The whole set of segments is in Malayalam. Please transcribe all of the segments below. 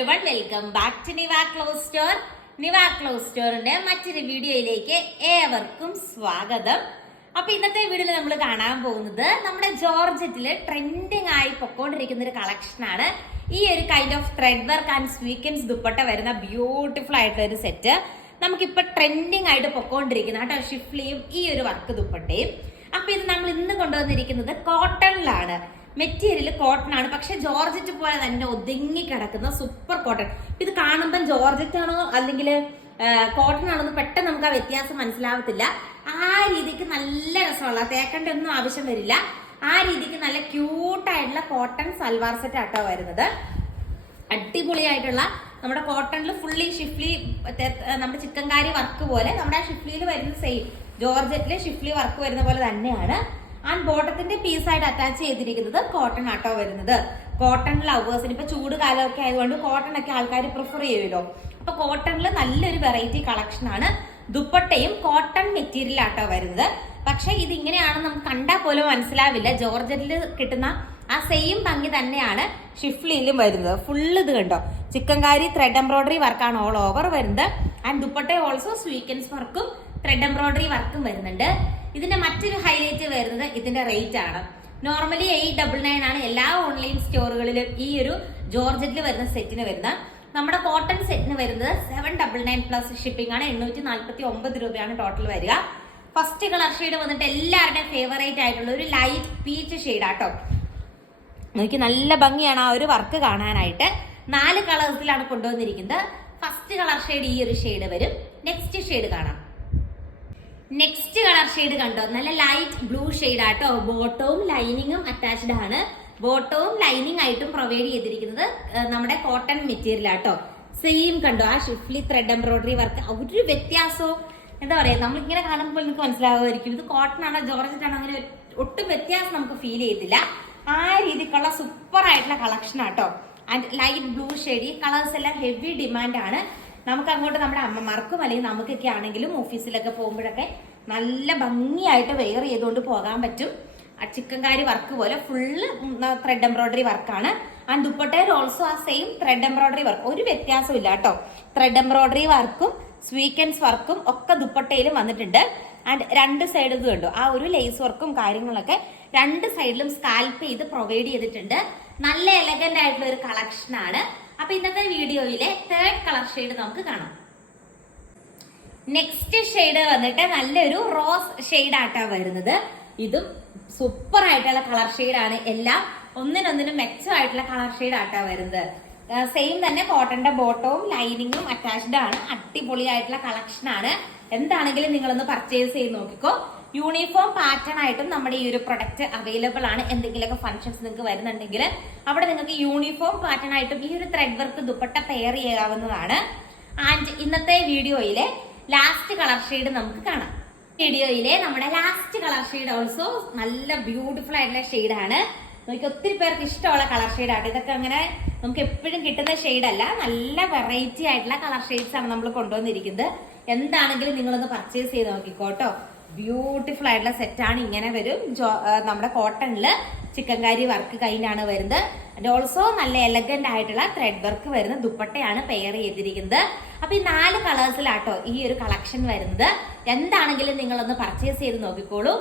Every welcome back to Niva clothes store Niva clothes സ്റ്റോറിന്റെ മറ്റൊരു വീഡിയോയിലേക്ക് ഏവർക്കും സ്വാഗതം. അപ്പൊ ഇന്നത്തെ വീഡിയോയിൽ നമ്മൾ കാണാൻ പോകുന്നത് നമ്മുടെ ജോർജറ്റിൽ ട്രെൻഡിങ് ആയി പൊക്കോണ്ടിരിക്കുന്ന ഒരു കളക്ഷൻ ആണ്. ഈ ഒരു kind of thread work and sequins dupatta വരുന്ന ബ്യൂട്ടിഫുൾ ആയിട്ടുള്ള ഒരു സെറ്റ് നമുക്കിപ്പോ ട്രെൻഡിങ് ആയിട്ട് പൊക്കോണ്ടിരിക്കുന്ന കേട്ടോ ഷിഫ്ലിയും ഈ ഒരു വർക്ക് ദുപ്പട്ടയും. അപ്പൊ ഇത് നമ്മൾ ഇന്ന് കൊണ്ടുവന്നിരിക്കുന്നത് കോട്ടണിലാണ് മെറ്റീരിയൽ കോട്ടൺ ആണ്. പക്ഷെ ജോർജറ്റ് പോലെ തന്നെ ഒതുങ്ങി കിടക്കുന്ന സൂപ്പർ കോട്ടൺ ഇത് കാണുമ്പോൾ ജോർജറ്റ് ആണോ അല്ലെങ്കിൽ കോട്ടൺ ആണോ എന്ന് പെട്ടെന്ന് നമുക്ക് ആ വ്യത്യാസം മനസ്സിലാവത്തില്ല. ആ രീതിക്ക് നല്ല രസമുള്ള തേക്കേണ്ട ഒന്നും ആവശ്യം വരില്ല. ആ രീതിക്ക് നല്ല ക്യൂട്ടായിട്ടുള്ള കോട്ടൺ സൽവാർ സെറ്റ് ആട്ടോ വരുന്നത്. അടിപൊളിയായിട്ടുള്ള നമ്മുടെ കോട്ടണിൽ ഫുള്ളി ഷിഫ്ലി നമ്മുടെ ചിക്കൻകാരി വർക്ക് പോലെ നമ്മുടെ ഷിഫ്ലിയിൽ വരുന്ന സെയിം ജോർജറ്റിലെ ഷിഫ്ലി വർക്ക് വരുന്ന പോലെ തന്നെയാണ്. ആൻഡ് ബോട്ടത്തിന്റെ പീസായിട്ട് അറ്റാച്ച് ചെയ്തിരിക്കുന്നത് കോട്ടൺ ആട്ടോ വരുന്നത്. കോട്ടൺ ലവേഴ്സിന് ഇപ്പൊ ചൂട് കാലമൊക്കെ ആയതുകൊണ്ട് കോട്ടൺ ഒക്കെ ആൾക്കാർ പ്രിഫർ ചെയ്യുമല്ലോ. അപ്പൊ കോട്ടണിൽ നല്ലൊരു വെറൈറ്റി കളക്ഷൻ ആണ് ദുപ്പട്ടയും കോട്ടൺ മെറ്റീരിയൽ ആട്ടോ വരുന്നത്. പക്ഷെ ഇത് ഇങ്ങനെയാണ് നമുക്ക് കണ്ടാൽ പോലും മനസ്സിലാവില്ല. ജോർജറ്റിൽ കിട്ടുന്ന ആ സെയിം ഭംഗി തന്നെയാണ് ഷിഫ്ലിയിലും വരുന്നത്. ഫുള്ള് ഇത് കണ്ടോ? ചിക്കൻകാരി ത്രെഡ് എംബ്രോയിഡറി വർക്കാണ് ഓൾ ഓവർ വരുന്നത്. ആൻഡ് ദുപ്പട്ട ഓൾസോ സ്വീക്കൻസ് വർക്കും ത്രെഡ് എംബ്രോയിഡറി വർക്കും വരുന്നുണ്ട്. ഇതിന്റെ മറ്റൊരു ഹൈലൈറ്റ് വരുന്നത് ഇതിന്റെ റേറ്റ് ആണ്. നോർമലി എയ്റ്റ് ഡബിൾ നയൻ ആണ് എല്ലാ ഓൺലൈൻ സ്റ്റോറുകളിലും ഈ ഒരു ജോർജറ്റിൽ വരുന്ന സെറ്റിന് വരുന്നത്. നമ്മുടെ കോട്ടൺ സെറ്റിന് വരുന്നത് seven double nine plus shipping ആണ്. എണ്ണൂറ്റി നാൽപ്പത്തി ഒമ്പത് രൂപയാണ് ടോട്ടൽ വരിക. ഫസ്റ്റ് കളർ ഷെയ്ഡ് വന്നിട്ട് എല്ലാവരുടെയും ഫേവറേറ്റ് ആയിട്ടുള്ള ഒരു ലൈറ്റ് പീച്ച് ഷെയ്ഡ് ആട്ടോ. എനിക്ക് നല്ല ഭംഗിയാണ് ആ ഒരു വർക്ക് കാണാനായിട്ട്. നാല് കളേഴ്സിലാണ് കൊണ്ടുവന്നിരിക്കുന്നത്. ഫസ്റ്റ് കളർ ഷെയ്ഡ് ഈ ഒരു ഷെയ്ഡ് വരും. നെക്സ്റ്റ് ഷെയ്ഡ് കാണാം. നെക്സ്റ്റ് കളർ ഷെയ്ഡ് കണ്ടോ? നല്ല ലൈറ്റ് ബ്ലൂ ഷെയ്ഡ് ആട്ടോ. ബോട്ടവും ലൈനിങ്ങും അറ്റാച്ച്ഡ് ആണ്. ബോട്ടവും ലൈനിങ് ആയിട്ടും പ്രൊവൈഡ് ചെയ്തിരിക്കുന്നത് നമ്മുടെ കോട്ടൺ മെറ്റീരിയൽ ആട്ടോ. സെയിം കണ്ടോ? ആ ഷിഫ്ലി ത്രെഡ് എംബ്രോയിഡറി വർക്ക് ഒരു വ്യത്യാസവും എന്താ പറയാ നമ്മൾ ഇങ്ങനെ കാണുമ്പോൾ നിങ്ങൾക്ക് മനസ്സിലാവുമായിരിക്കും. ഇത് കോട്ടൺ ആണോ ജോർജറ്റ് ആണോ അങ്ങനെ ഒട്ടും വ്യത്യാസം നമുക്ക് ഫീൽ ചെയ്തില്ല ആ രീതിക്കുള്ള സൂപ്പർ ആയിട്ടുള്ള കളക്ഷൻ ആട്ടോ. ആൻഡ് ലൈറ്റ് ബ്ലൂ ഷെയ്ഡ് ഈ കളേഴ്സ് എല്ലാം ഹെവി ഡിമാൻഡ് ആണ്. നമുക്ക് അങ്ങോട്ട് നമ്മുടെ അമ്മമാർക്കും അല്ലെങ്കിൽ നമുക്കൊക്കെ ആണെങ്കിലും ഓഫീസിലൊക്കെ പോകുമ്പോഴൊക്കെ നല്ല ഭംഗിയായിട്ട് വെയർ ചെയ്തുകൊണ്ട് പോകാൻ പറ്റും. ചിക്കൻകാരി വർക്ക് പോലെ ഫുള്ള് ത്രെഡ് എംബ്രോയിഡറി വർക്കാണ് ആൻഡ് ദുപ്പട്ടയിൽ ഓൾസോ ആ സെയിം ത്രെഡ് എംബ്രോയിഡറി വർക്ക് ഒരു വ്യത്യാസവും ഇല്ല കേട്ടോ. ത്രെഡ് എംബ്രോയിഡറി വർക്കും സ്വീക്കൻസ് വർക്കും ഒക്കെ ദുപ്പട്ടയിലും വന്നിട്ടുണ്ട്. ആൻഡ് രണ്ട് സൈഡ് കണ്ടു? ആ ഒരു ലേസ് വർക്കും കാര്യങ്ങളൊക്കെ രണ്ട് സൈഡിലും സ്കാൽപ്പ് ചെയ്ത് പ്രൊവൈഡ് ചെയ്തിട്ടുണ്ട്. നല്ല എലഗന്റ് ആയിട്ടുള്ള ഒരു കളക്ഷനാണ് അപ്പൊ ഇന്നത്തെ വീഡിയോയിലെ തേർഡ് കളർ ഷെയ്ഡ് നമുക്ക് കാണാം. നെക്സ്റ്റ് ഷെയ്ഡ് വന്നിട്ട് നല്ലൊരു റോസ് ഷെയ്ഡ് ആട്ടാ വരുന്നത്. ഇതും സൂപ്പർ ആയിട്ടുള്ള കളർ ഷെയ്ഡാണ് എല്ലാം ഒന്നിനൊന്നിനും മെച്ചമായിട്ടുള്ള കളർ ഷെയ്ഡ് ആട്ടാ വരുന്നത്. സെയിം തന്നെ കോട്ടന്റെ ബോട്ടവും ലൈനിങ്ങും അറ്റാച്ച്ഡ് ആണ്. അടിപൊളിയായിട്ടുള്ള കളക്ഷൻ ആണ്. എന്താണെങ്കിലും നിങ്ങളൊന്ന് പർച്ചേസ് ചെയ്ത് നോക്കിക്കോ. യൂണിഫോം പാറ്റേൺ ആയിട്ടും നമ്മുടെ ഈ ഒരു പ്രൊഡക്റ്റ് അവൈലബിൾ ആണ്. എന്തെങ്കിലുമൊക്കെ ഫംഗ്ഷൻസ് നിങ്ങൾക്ക് വരുന്നുണ്ടെങ്കിൽ അവിടെ നിങ്ങൾക്ക് യൂണിഫോം പാറ്റേൺ ആയിട്ടും ഈ ഒരു ത്രെഡ് വർക്ക് ദുപ്പട്ട പെയർ ചെയ്യാവുന്നതാണ്. ആൻഡ് ഇന്നത്തെ വീഡിയോയിലെ ലാസ്റ്റ് കളർ ഷെയ്ഡ് നമുക്ക് കാണാം. വീഡിയോയിലെ നമ്മുടെ ലാസ്റ്റ് കളർ ഷെയ്ഡ് ഓൾസോ നല്ല ബ്യൂട്ടിഫുൾ ആയിട്ടുള്ള ഷെയ്ഡാണ് നമുക്ക് ഒത്തിരി പേർക്ക് ഇഷ്ടമുള്ള കളർ ഷെയ്ഡ് ആണ്. ഇതൊക്കെ അങ്ങനെ നമുക്ക് എപ്പോഴും കിട്ടുന്ന ഷെയ്ഡ് അല്ല. നല്ല വെറൈറ്റി ആയിട്ടുള്ള കളർ ഷെയ്ഡ്സ് ആണ് നമ്മൾ കൊണ്ടുവന്നിരിക്കുന്നത്. എന്താണെങ്കിലും നിങ്ങളൊന്ന് പർച്ചേസ് ചെയ്ത് നോക്കിക്കോട്ടോ ബ്യൂട്ടിഫുൾ ആയിട്ടുള്ള സെറ്റാണ് ഇങ്ങനെ വരും. നമ്മുടെ കോട്ടണിൽ ചിക്കൻകാരി വർക്ക് കൈൻഡാണ് വരുന്നത്. ആൻഡ് ഓൾസോ നല്ല എലഗന്റ് ആയിട്ടുള്ള ത്രെഡ് വർക്ക് വരുന്ന ദുപ്പട്ടയാണ് പെയർ ചെയ്തിരിക്കുന്നത്. അപ്പൊ ഈ നാല് കളേഴ്സിലാട്ടോ ഈ ഒരു കളക്ഷൻ വരുന്നത്. എന്താണെങ്കിലും നിങ്ങളൊന്ന് പർച്ചേസ് ചെയ്ത് നോക്കിക്കോളൂ.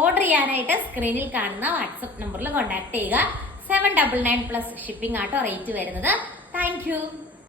ഓർഡർ ചെയ്യാനായിട്ട് സ്ക്രീനിൽ കാണുന്ന വാട്സപ്പ് നമ്പറിൽ കോൺടാക്ട് ചെയ്യുക. Seven double nine plus shipping ആട്ടോ റേറ്റ് വരുന്നത്. താങ്ക്